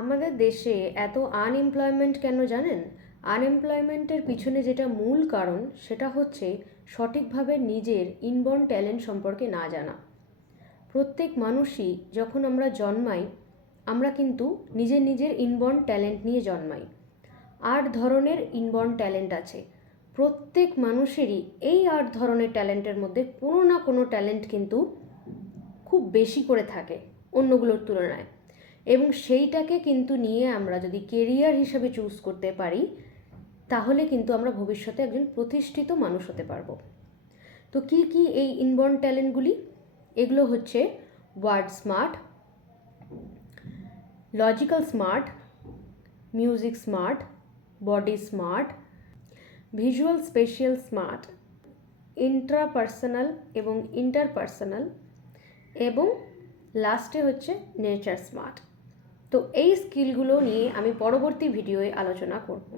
আমাদের দেশে এত আনএমপ্লয়মেন্ট কেন জানেন? আনএমপ্লয়মেন্টের পিছনে যেটা মূল কারণ সেটা হচ্ছে সঠিকভাবে নিজের ইনবর্ন ট্যালেন্ট সম্পর্কে না জানা। প্রত্যেক মানুষই যখন আমরা জন্মাই আমরা কিন্তু নিজের ইনবর্ন ট্যালেন্ট নিয়ে জন্মাই। 8 ধরনের ইনবর্ন ট্যালেন্ট আছে। প্রত্যেক মানুষেরই এই 8 ধরনের ট্যালেন্টের মধ্যে কোনো না কোনো ট্যালেন্ট কিন্তু খুব বেশি করে থাকে অন্যগুলোর তুলনায়, এবং সেইটাকে কিন্তু নিয়ে আমরা যদি কেরিয়ার হিসাবে চুজ করতে পারি তাহলে কিন্তু আমরা ভবিষ্যতে একজন প্রতিষ্ঠিত মানুষ হতে পারবো। তো কি কি এই ইনবর্ন ট্যালেন্টগুলি? এগুলো হচ্ছে word smart, logical smart, music smart, body smart, visual spatial smart, intrapersonal এবং ইন্টারপার্সোনাল, এবং লাস্টে হচ্ছে নেচার স্মার্ট। তো এই স্কিলগুলো নিয়ে আমি পরবর্তী ভিডিওয়ে আলোচনা করব।